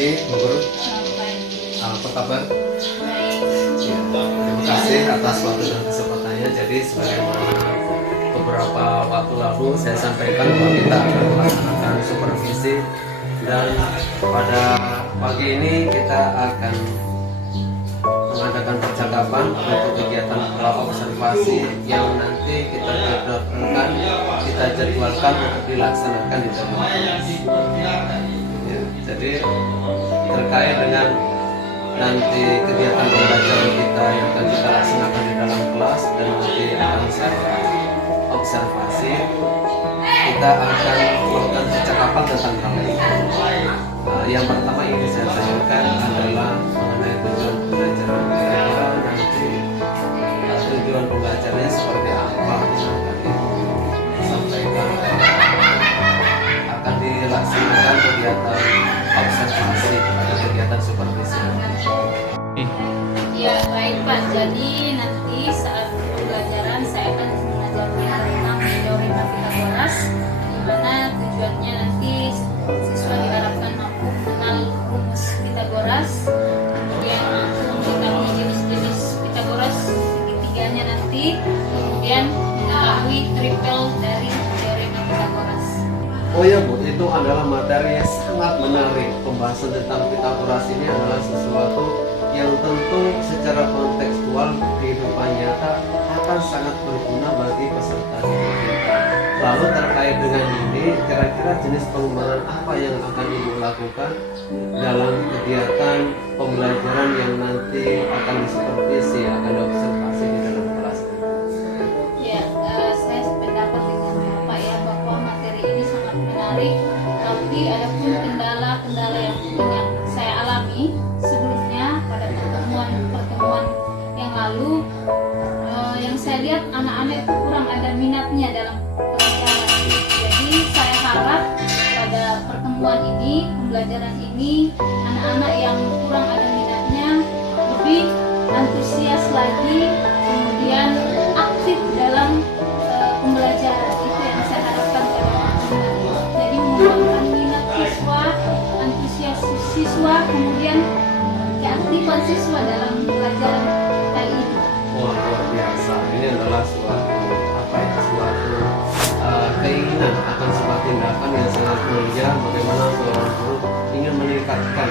pagi, Bu Guru. Apa kabar? Ya, terima kasih atas waktu dan kesempatannya. Jadi sebagaimana beberapa waktu lalu saya sampaikan bahwa kita akan melaksanakan supervisi, dan pada pagi ini kita akan mengadakan percakapan untuk kegiatan observasi yang nanti kita jadwalkan untuk dilaksanakan di dalam kelas. Ya, jadi terkait dengan nanti kegiatan pembelajaran kita yang akan kita laksanakan di dalam kelas dan nanti akan saya observasi, kita akan melakukan percakapan tentang hal ini. Yang pertama yang saya tanyakan adalah mengenai tujuan pembelajaran. Kira-kira nanti tujuan pembelajarannya seperti apa yang akan disampaikan. Akan dilaksanakan kegiatan observasi pada kegiatan supervisi. Ya baik Pak, jadi nanti saat pembelajaran saya akan mengajarkan tentang teorema Pythagoras, di mana tujuannya nanti siswa diharapkan mampu mengenal rumus Pythagoras, kemudian mampu mengetahui jenis-jenis Pythagoras segitiganya nanti, kemudian mengetahui triple dari teorema Pythagoras. Oh ya Bu, itu adalah materi yang sangat menarik. Pembahasan tentang Pythagoras ini adalah sesuatu yang tentu secara kontekstual kehidupan nyata akan sangat berguna bagi peserta didik kita. Lalu terkait dengan ini, kira-kira jenis pengembangan apa yang akan Ibu lakukan dalam kegiatan pembelajaran yang nanti akan disupervisi, akan diobservasi di dalam kelas? Ya, saya sependapat dengan Bapak ya bahwa materi ini sangat menarik, tapi ada pun kendala-kendala yang banyak saya alami sebelumnya pada pertemuan yang lalu. Yang saya lihat anak-anak itu kurang ada minatnya dalam pelajaran. Jadi saya harap pada pertemuan ini, pembelajaran ini, anak-anak yang kurang ada minatnya lebih antusias lagi, kemudian aktif dalam pembelajaran. Itu yang saya harapkan pada pertemuan ini. Jadi mengembangkan minat siswa, antusias siswa, kemudian keaktifan siswa dalam pelajaran kali ini. Wah, luar biasa. Ini adalah suatu keinginan akan sebuah tindakan yang sangat mulia, bagaimana seorang guru ingin meningkatkan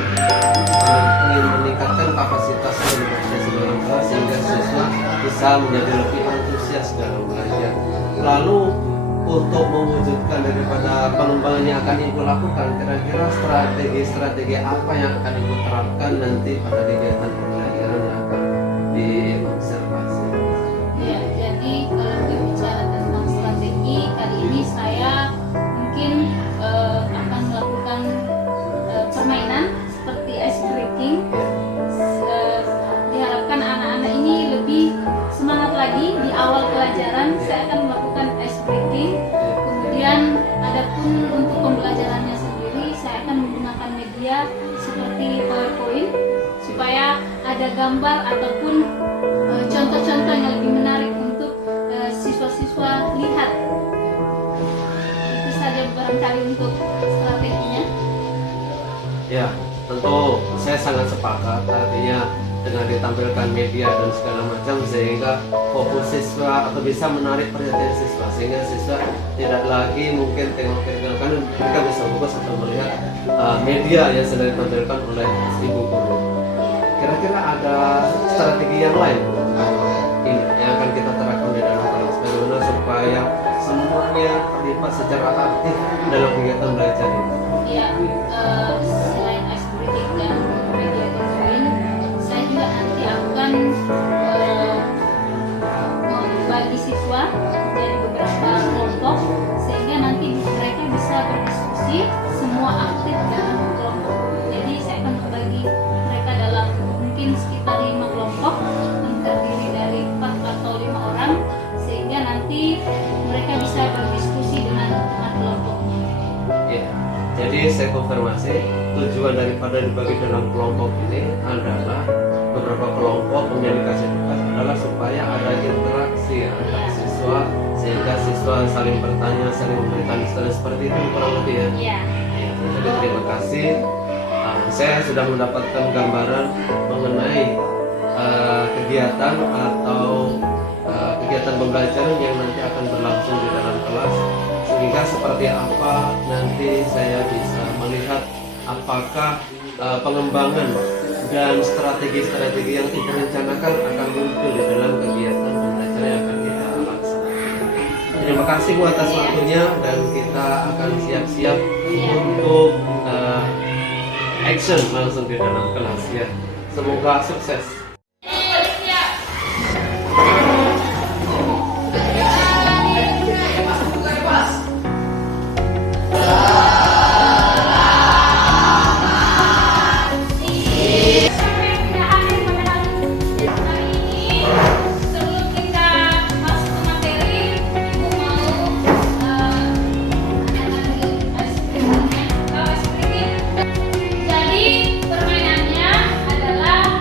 kapasitas dan berprestasi dalam kelas sehingga siswa bisa menjadi lebih antusias dalam belajar. Lalu untuk mewujudkan daripada pengembangan yang akan Ibu lakukan, kira-kira strategi apa yang akan Ibu terapkan nanti pada kegiatan pembelajaran yang akan diobservasi? Ya, jadi kalau berbicara tentang strategi, kali ini saya mungkin akan melakukan permainan seperti ice breaking. Diharapkan anak-anak ini lebih semangat lagi di awal pelajaran. Saya akan melakukan ice breaking. Kemudian adapun untuk pembelajarannya sendiri, saya akan menggunakan media seperti PowerPoint supaya ada gambar ataupun contoh-contoh yang lebih menarik untuk siswa-siswa lihat. Itu saja barangkali untuk strateginya. Ya, tentu saya sangat sepakat. Artinya dengan ditampilkan media dan segala macam sehingga fokus siswa atau bisa menarik perhatian siswa, sehingga siswa tidak lagi mungkin tengok ke kanan, mereka bisa fokus atau melihat media yang sedang ditampilkan oleh Ibu Guru. Kira-kira ada strategi yang lain ini yang akan kita terapkan di dalam kelas, bagaimana supaya semuanya terlibat secara aktif dalam kegiatan belajar ini? Ya, selain ice breaking dan media lain, saya juga nanti akan membagi siswa menjadi beberapa kelompok sehingga nanti mereka bisa berdiskusi, semua aktif dalam kelompok. Jadi saya akan membagi mereka dalam mungkin sekitar 5 kelompok yang terdiri dari 4 atau 5 orang, sehingga nanti mereka bisa berdiskusi dengan kelompoknya. Ya, jadi saya konfirmasi tujuan daripada dibagi dalam kelompok ini adalah beberapa kelompok yang dikasih tugas adalah supaya ada interaksi antar siswa sehingga siswa saling bertanya, saling memberikan seperti itu kurang lebih ya. Iya. Jadi terima kasih Saya sudah mendapatkan gambaran mengenai kegiatan atau kegiatan pembelajaran yang nanti akan berlangsung di dalam kelas, sehingga seperti apa nanti saya bisa melihat apakah pengembangan dan strategi-strategi yang kita rencanakan akan muncul di dalam kegiatan pembelajaran yang akan kita laksanakan. Terima kasih Bu atas waktunya, dan kita akan siap-siap untuk action langsung di dalam kelas ya. Semoga sukses. Jadi permainannya adalah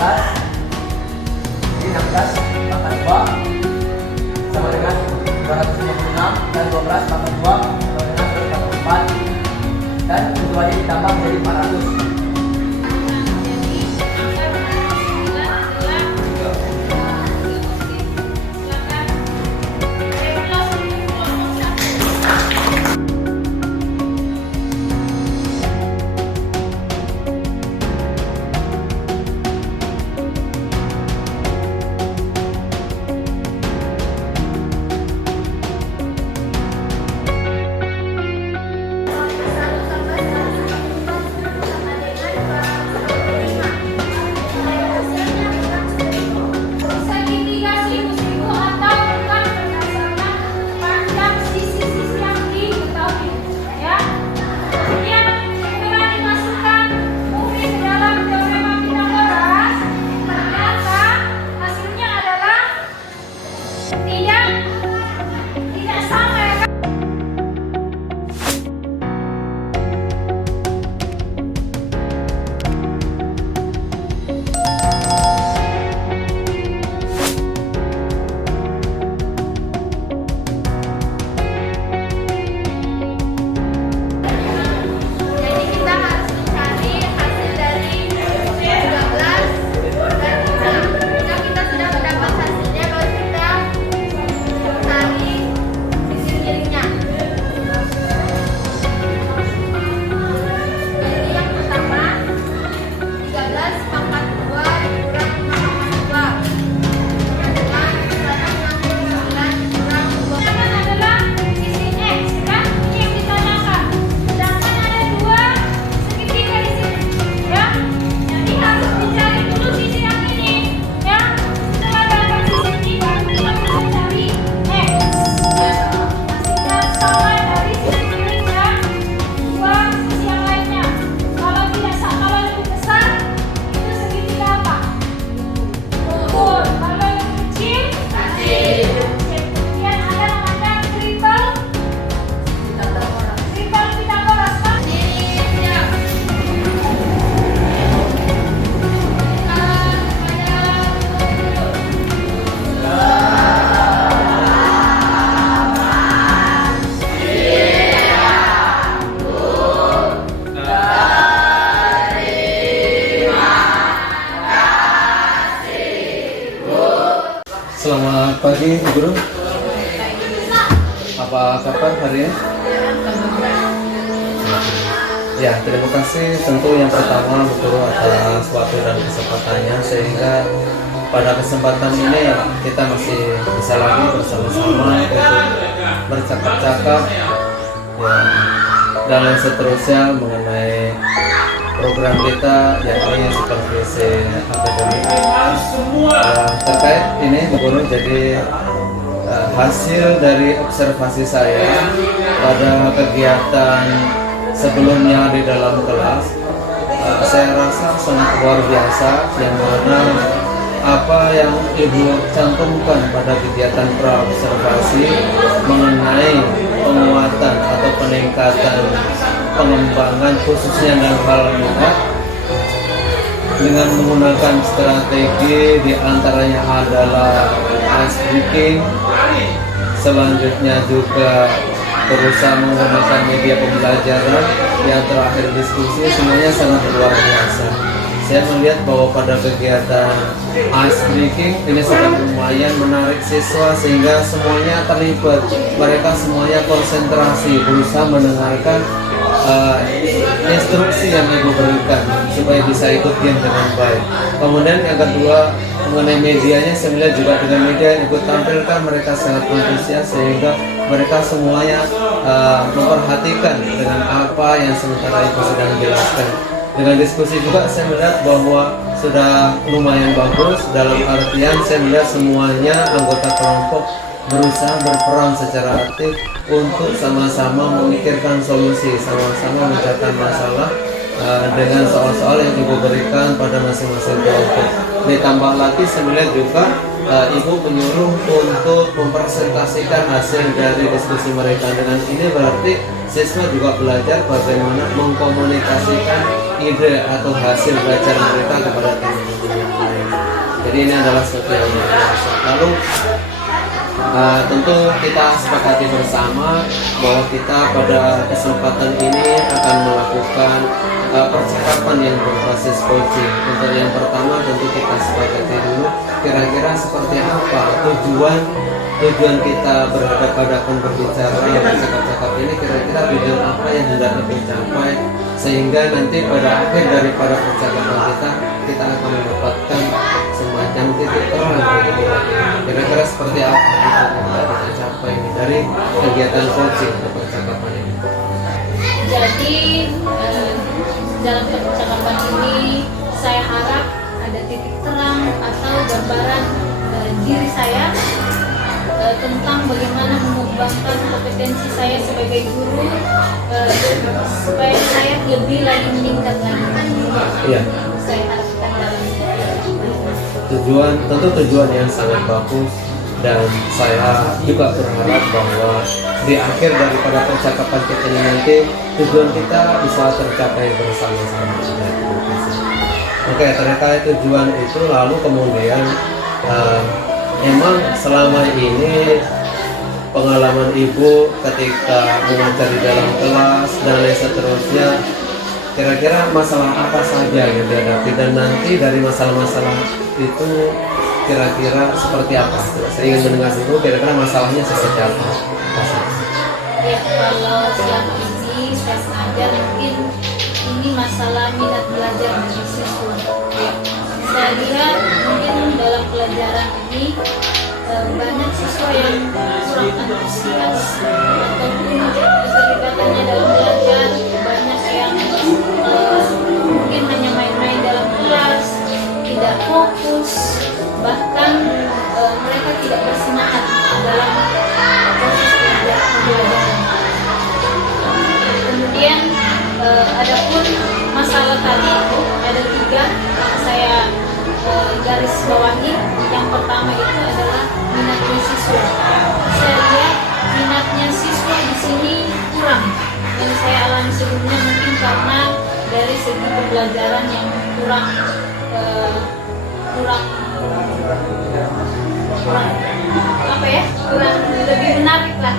Jadi 16 tambah 2 sama dengan 256 dan 12 tambah 2 sama dengan 144 dan keduanya ditambah menjadi 400. Selamat pagi, Guru. Apa kabar hari ini? Ya, terima kasih. Tentu yang pertama, Bu Guru, atas waktu dan kesempatannya, sehingga pada kesempatan ini kita masih bisa lagi bersama-sama untuk bercakap-cakap ya, dan lain seterusnya mengenai program kita, yakni supervisi akademik. Terkait ini, Bu Guru, jadi hasil dari observasi saya pada kegiatan sebelumnya di dalam kelas, saya rasa sangat luar biasa, yang mana apa yang Ibu cantumkan pada kegiatan praobservasi mengenai penguatan atau peningkatan pengembangan khususnya dalam hal minat dengan menggunakan strategi diantaranya adalah ice breaking, selanjutnya juga berusaha menggunakan media pembelajaran, yang terakhir diskusi, semuanya sangat luar biasa. Saya melihat bahwa pada kegiatan ice breaking ini sudah lumayan menarik siswa sehingga semuanya terlibat, mereka semuanya konsentrasi berusaha mendengarkan instruksi yang Ibu berikan supaya bisa ikut game dengan baik. Kemudian yang kedua mengenai medianya, saya melihat juga dengan media yang Ibu tampilkan mereka sangat antusias sehingga mereka semuanya memperhatikan dengan apa yang sementara Ibu sedang jelaskan. Dengan diskusi juga saya melihat bahwa sudah lumayan bagus, dalam artian saya melihat semuanya anggota kelompok berusaha berperan secara aktif untuk sama-sama memikirkan solusi, sama-sama memecahkan masalah dengan soal-soal yang Ibu berikan pada masing-masing kelompok. Ditambah lagi saya melihat juga Ibu menyuruh untuk mempresentasikan hasil dari diskusi mereka. Dengan ini berarti siswa juga belajar bagaimana mengkomunikasikan ide atau hasil belajar mereka kepada teman-teman yang lain. Jadi ini adalah sesuatu yang luar biasa. Lalu tentu kita sepakati bersama bahwa kita pada kesempatan ini akan melakukan percakapan yang berbasis coaching. Untuk yang pertama tentu kita sepakati dulu kira-kira seperti apa tujuan kita berhadapan berbicara bercakap-cakap ini, kira-kira tujuan apa yang hendak dicapai, sehingga nanti pada akhir daripada percakapan kita akan mendapatkan semacam titik terang begitu. Kira-kira seperti apa yang hendak kita capai dari kegiatan coaching atau percakapan ini. Jadi dalam percakapan ini saya harap ada titik terang atau gambaran diri saya tentang bagaimana mengembangkan kompetensi saya sebagai guru supaya saya lebih lagi meningkat lagi. Iya. Saya harapkan dalam Tentu tujuan yang sangat bagus, dan saya juga berharap bahwa di akhir daripada percakapan kita ini nanti tujuan kita bisa tercapai bersama-sama. Oke, terkait tujuan itu, lalu kemudian emang selama ini pengalaman ibu ketika mengajar di dalam kelas dan lain seterusnya, kira-kira masalah apa saja yang dihadapi, dan nanti dari masalah-masalah itu kira-kira seperti apa? Saya ingin mendengar dulu kira-kira masalahnya seperti apa. Ya, kalau selama ini saya mengajar mungkin ini masalah minat belajar dari siswa. Saya lihat mungkin dalam pelajaran ini banyak siswa yang kurang antusias ataupun keterlibatannya dalam belajar, banyak yang mungkin hanya main-main dalam kelas, tidak fokus, bahkan mereka tidak bersemangat dalam proses pembelajaran. Kemudian adapun masalah tadi ada 3 yang saya garis bawahi. Yang pertama itu adalah minatnya siswa. Saya lihat minatnya siswa di sini kurang. Yang saya alami sebelumnya mungkin karena dari segi pembelajaran yang kurang lebih menarik lah.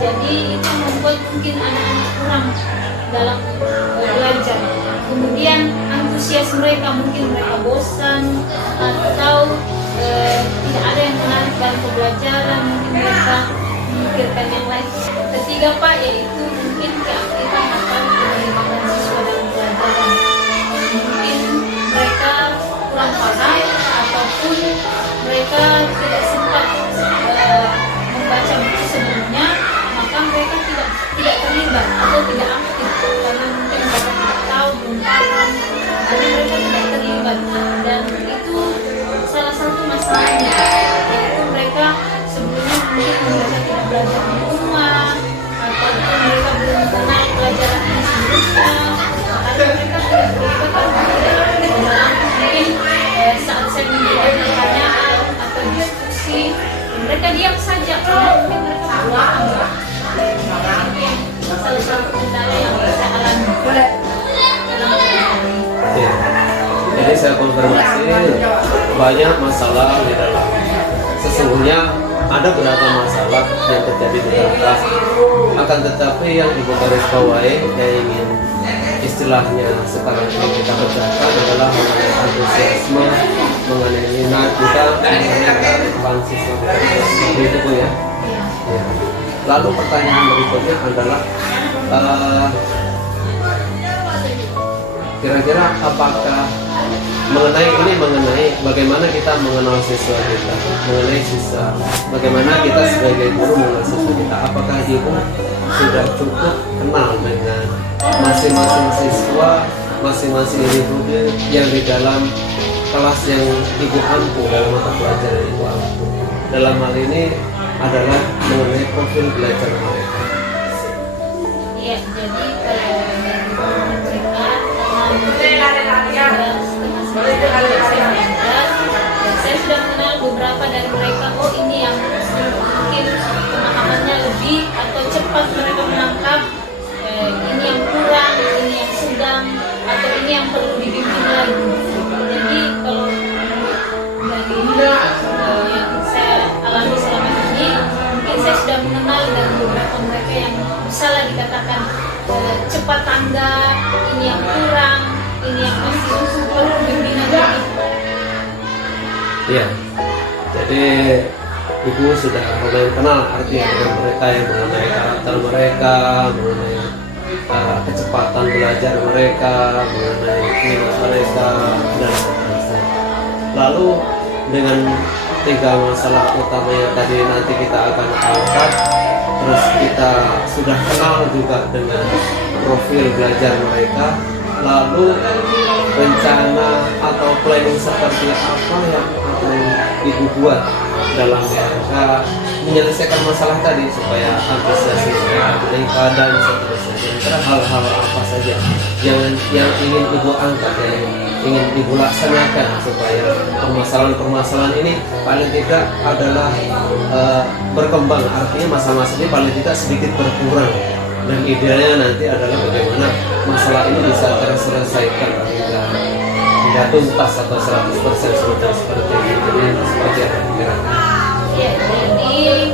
Jadi itu membuat mungkin anak-anak kurang dalam belajar. Kemudian antusias mereka, mungkin mereka bosan atau tidak ada yang menarik dalam pembelajaran, mungkin mereka memikirkan yang lain. Ketiga Pak, yaitu mungkin keaktifan akan penerimaan siswa dalam pelajaran. Mungkin mereka kurang paham ataupun mereka tidak sempat membaca buku sebelumnya, maka mereka tidak terlibat atau tidak aktif karena mungkin mereka tidak tahu, belum paham, jadi mereka tidak terlibat. Dan itu salah satu masalahnya, yaitu mereka sebelumnya mungkin mereka tidak belajar di rumah ataupun mereka belum kenal pelajaran ini sebelumnya, atau mereka tidak terlibat karena tidak aktif dalam mungkin saat saya memberikan pertanyaan atau diskusi, mereka diam saja karena mungkin mereka berdoa. Salah satu kendala yang saya alami. Ya. Jadi saya konfirmasi banyak masalah di dalam. Sesungguhnya ada beberapa masalah yang terjadi di dalam kelas. Akan tetapi yang ibu garis bawahi, yang ingin istilahnya sekarang ini kita bicarakan adalah mengenai antusiasme, mengenai minat juga, mengenai ekspansi seperti itu Bu ya. Ya. Lalu pertanyaan berikutnya adalah kira-kira apakah mengenai bagaimana kita mengenal siswa kita, mengenai siswa, bagaimana kita sebagai guru mengenal siswa kita, apakah ibu sudah cukup kenal dengan masing-masing siswa, masing-masing individu yang di dalam kelas yang ibu ampu dalam mata pelajaran ibu ampu. Dalam hal ini adalah mengenai profil belajar mereka. Iya, jadi kalau dari mereka saya sudah mengenal beberapa dari mereka. Oh, ini yang mungkin pemahamannya lebih atau cepat mereka menangkap, ini yang kurang, ini yang sedang, atau ini yang perlu dibimbing lagi. Jadi kalau belajar tempat tangga, ini yang kurang, ini yang masih perlu bimbingan lagi. Iya. Jadi ibu sudah mulai kenal artinya dengan mereka, yang mengenai karakter mereka, mengenai kecepatan belajar mereka, mengenai minat mereka dan seterusnya. Lalu dengan 3 masalah utama yang tadi nanti kita akan angkat, terus kita sudah kenal juga dengan profil belajar mereka, lalu rencana atau planning seperti apa yang akan ibu buat dalam rangka menyelesaikan masalah tadi supaya antusiasme mereka meningkat dan seterusnya. Kira-kira hal-hal apa saja yang ingin ibu angkat, yang ingin ibu laksanakan supaya permasalahan-permasalahan ini paling tidak adalah berkembang, artinya masalah-masalah ini paling tidak sedikit berkurang, dan idealnya nanti adalah bagaimana masalah ini bisa terselesaikan hingga tuntas atau 100% sudah seperti itu. Seperti apa kira-kira? Ya, jadi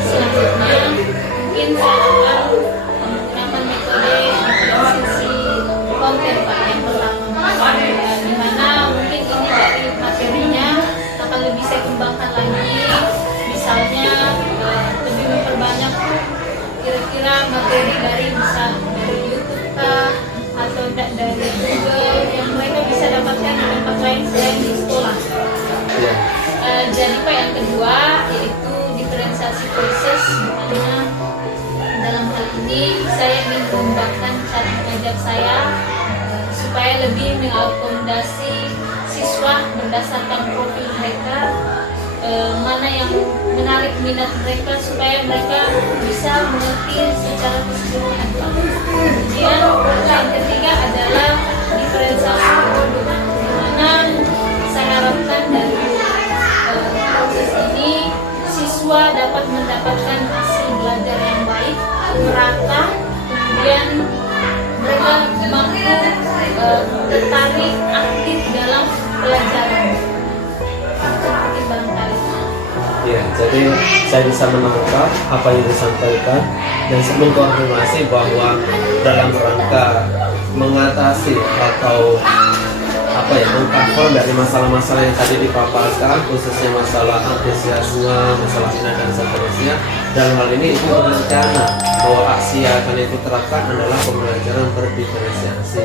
selanjutnya mungkin saya akan menggunakan metode sisi konten Pak yang pertama, di mana mungkin ini dari materinya akan lebih saya kembangkan lagi, misalnya lebih memperbanyak kira-kira materi dari bisa dari YouTube kah atau dari Google yang mereka bisa dapatkan di tempat lain selain di sekolah. Ya. Jadi Pak, yang kedua yaitu diferensiasi proses, di mana dalam hal ini saya ingin mengembangkan cara mengajar saya supaya lebih mengakomodasi siswa berdasarkan profil mereka, mana yang menarik minat mereka supaya mereka bisa mengerti secara keseluruhan. Kemudian yang ketiga adalah diferensiasi produk, di mana saya harapkan dari proses ini siswa dapat mendapatkan hasil belajar yang baik, merata, kemudian mereka mampu tertarik aktif dalam pelajaran. Mungkin barangkali. Ya, jadi saya bisa menangkap apa yang disampaikan dan mengkonfirmasi bahwa dalam rangka mengatasi atau mengcover dari masalah-masalah yang tadi dipaparkan, khususnya masalah antusiasme, masalah minat dan seterusnya. Dalam hal ini ibu berencana bahwa aksi yang akan itu terapkan adalah pembelajaran berdiferensiasi.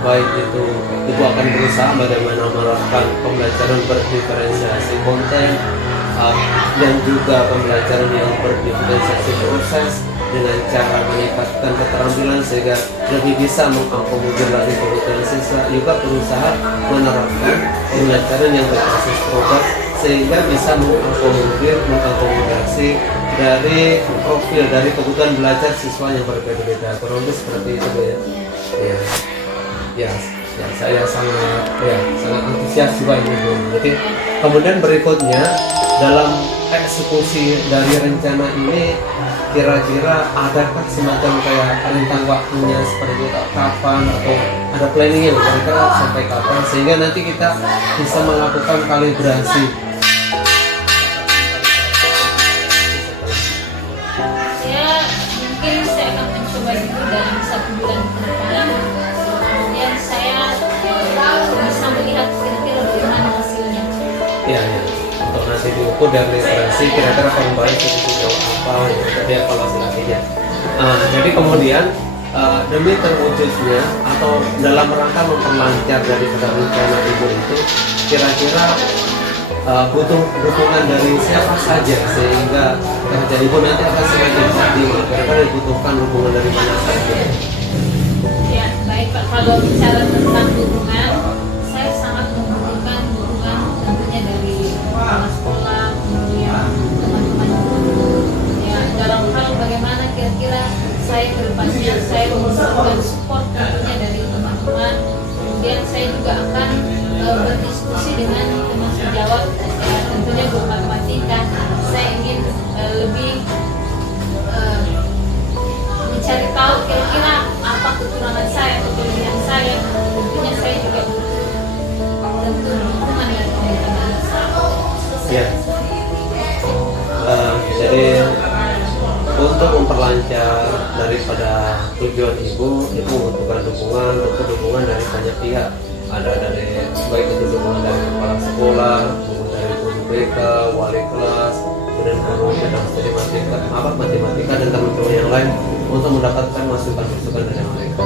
Baik itu ibu akan berusaha bagaimana menerapkan pembelajaran berdiferensiasi konten dan juga pembelajaran yang berdiferensiasi proses dengan cara meningkatkan keterampilan sehingga lebih bisa mengakomodir lagi kebutuhan siswa. Juga berusaha menerapkan pembelajaran yang berbasis produk sehingga bisa mengakomodasi dari profil dari kebutuhan belajar siswa yang berbeda-beda. Kurang lebih seperti itu Bu, ya. Ya, saya sangat antusias juga ini Bu. Jadi kemudian berikutnya dalam eksekusi dari rencana ini kira-kira adakah semacam kayak rentang waktunya seperti itu, kapan atau ada planningnya kira-kira sampai kapan sehingga nanti kita bisa melakukan kalibrasi. Ya, mungkin saya akan mencoba dulu dalam 1 bulan ke depan, kemudian saya bisa melihat kira-kira bagaimana hasilnya. Ya. Untuk nanti diukur dan referensi kira-kira kembali ke sejauh apa jadi evaluasi nantinya. Jadi kemudian demi terwujudnya atau dalam rangka memperlancar daripada rencana ibu itu, kira-kira butuh dukungan dari siapa saja sehingga kerja ibu nanti akan semakin optimal. Kira-kira dibutuhkan dukungan dari mana saja? Ya, baik Pak, kalau bicara tentang dukungan, saya sangat membutuhkan dukungan tentunya dari kepala sekolah, kemudian teman-teman guru. Ya, dalam hal bagaimana kira-kira saya ke depannya, saya membutuhkan support tentunya dari teman-teman. Kemudian saya juga akan berdiskusi dengan teman sejawat, ya, tentunya guru matematika. Saya ingin lebih mencari tahu kira-kira apa kekurangan saya atau kelebihan saya. Tentunya saya juga butuh tentu dukungan dari teman-teman. Ya. Jadi untuk memperlancar daripada tujuan ibu itu membutuhkan dukungan, tentu dukungan dari banyak pihak. Ada dari baik itu dukungan dari kepala sekolah, dukungan dari guru BK, wali kelas, kemudian guru bidang studi matematika dan teman-teman yang lain untuk mendapatkan masukan-masukan dari mereka.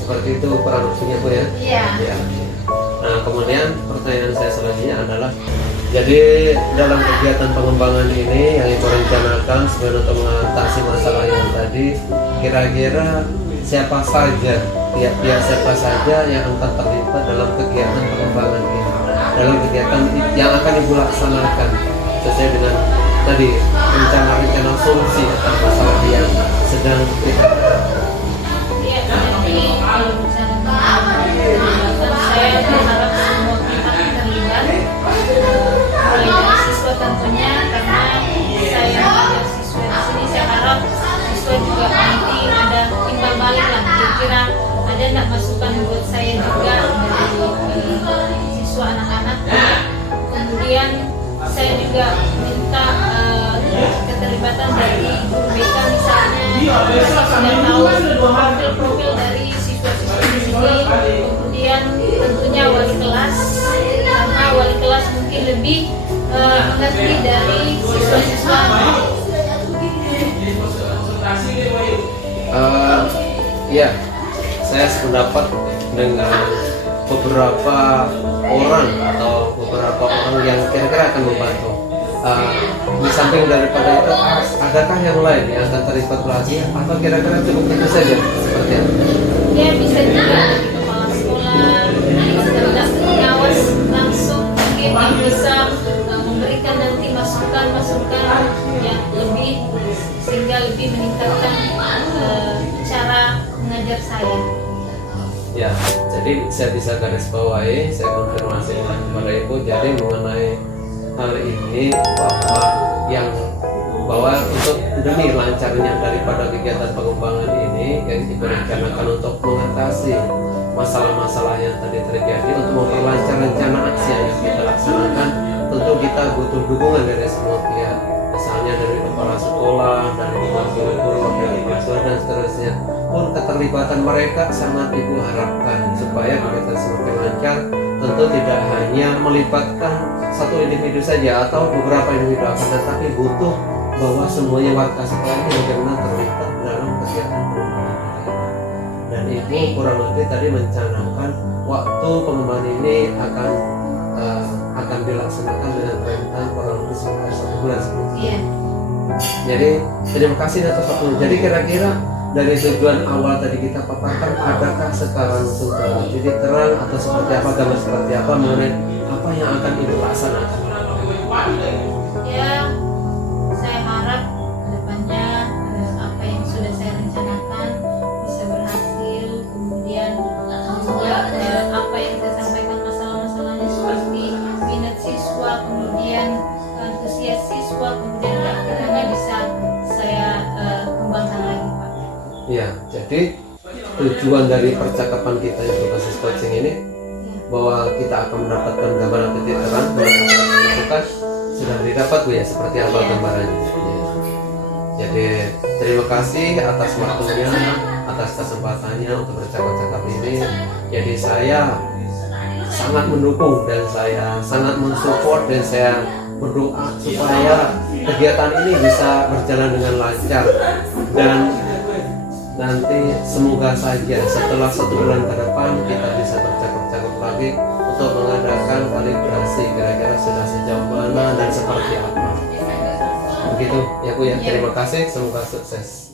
Seperti itu peran Bu ya. Iya. Ya. Nah, kemudian pertanyaan saya selanjutnya adalah, jadi dalam kegiatan pengembangan ini yang Ibu rencanakan sebenarnya untuk mengatasi masalah yang tadi, kira-kira siapa saja, pihak-pihak siapa saja yang akan terlibat dalam kegiatan pengembangan ini, dalam kegiatan yang akan Ibu laksanakan sesuai dengan tadi rencana-rencana solusi atas masalah yang sedang kita. Iya, jadi kalau misalnya saya berharap semua pihak terlibat, mulai dari siswa tentunya, karena saya mengajar siswa di sini, saya harap siswa juga nanti ada timbal balik lah, kira-kira ada nggak masukan buat saya juga dari siswa anak-anak. Kemudian saya juga minta keterlibatan dari guru BK misalnya, sudah tahu profil-profil dari siswa-siswa di sini. Kemudian tentunya wali kelas, karena wali kelas mungkin lebih mengerti dari siswa-siswa. Ya, saya sependapat dengan beberapa orang atau beberapa orang yang kira-kira akan membantu. Di samping daripada itu, adakah yang lain yang akan terlibat lagi atau kira-kira cukup itu saja seperti apa? Ya, bisa juga dari kepala sekolah, otoritas pengawas langsung mungkin yang bisa memberikan nanti masukan-masukan yang lebih, sehingga lebih meningkatkan cara mengajar saya. Ya, jadi saya bisa garis bawahi, saya konfirmasi kepada Ibu. Jadi mengenai hal ini bahwa untuk demi lancarnya daripada kegiatan pengembangan ini yang direncanakan untuk mengatasi masalah-masalah yang tadi terjadi, untuk memperlancar rencana aksi yang kita laksanakan, tentu kita butuh dukungan dari semua pihak, misalnya dari kepala sekolah, dari guru-guru, dari mahasiswa dan seterusnya. Pun keterlibatan mereka sangat Ibu harapkan supaya kegiatan semakin lancar. Tentu tidak hanya melibatkan satu individu saja atau beberapa individu, tetapi butuh bahwa semuanya warga sekolah ini benar-benar terlibat dalam kegiatan pengembangan ini. Dan Ibu kurang lebih tadi mencanangkan waktu pengembangan ini akan dilaksanakan dengan rentang kurang lebih sekitar 1 bulan. Iya. Jadi terima kasih atas waktunya. Jadi kira-kira dari tujuan awal tadi kita paparkan, adakah sekarang sudah jadi terang atau seperti apa, gambar seperti apa mengenai apa yang akan Ibu laksanakan? Ya, saya harap kedepannya apa yang sudah saya rencanakan bisa berhasil. Kemudian juga apa yang saya sampaikan masalah-masalahnya seperti minat siswa, kemudian antusias siswa, kemudian keakhirnya bisa saya kembangkan lagi, Pak. Ya, jadi tujuan dari percakapan kita yang berbasis coaching ini bahwa kita akan mendapatkan gambaran titik terang bahwa yang kita lakukan sudah didapat Bu ya, seperti apa gambarannya. Ya. Jadi terima kasih atas waktunya, atas kesempatannya untuk bercakap-cakap ini. Jadi saya sangat mendukung dan saya sangat mensupport dan saya berdoa supaya kegiatan ini bisa berjalan dengan lancar, dan nanti semoga saja setelah 1 bulan ke depan kita bisa bercakap-cakap lagi untuk mengadakan kalibrasi kira-kira sudah sejauh mana dan seperti apa. Begitu ya Bu ya. Terima kasih, semoga sukses.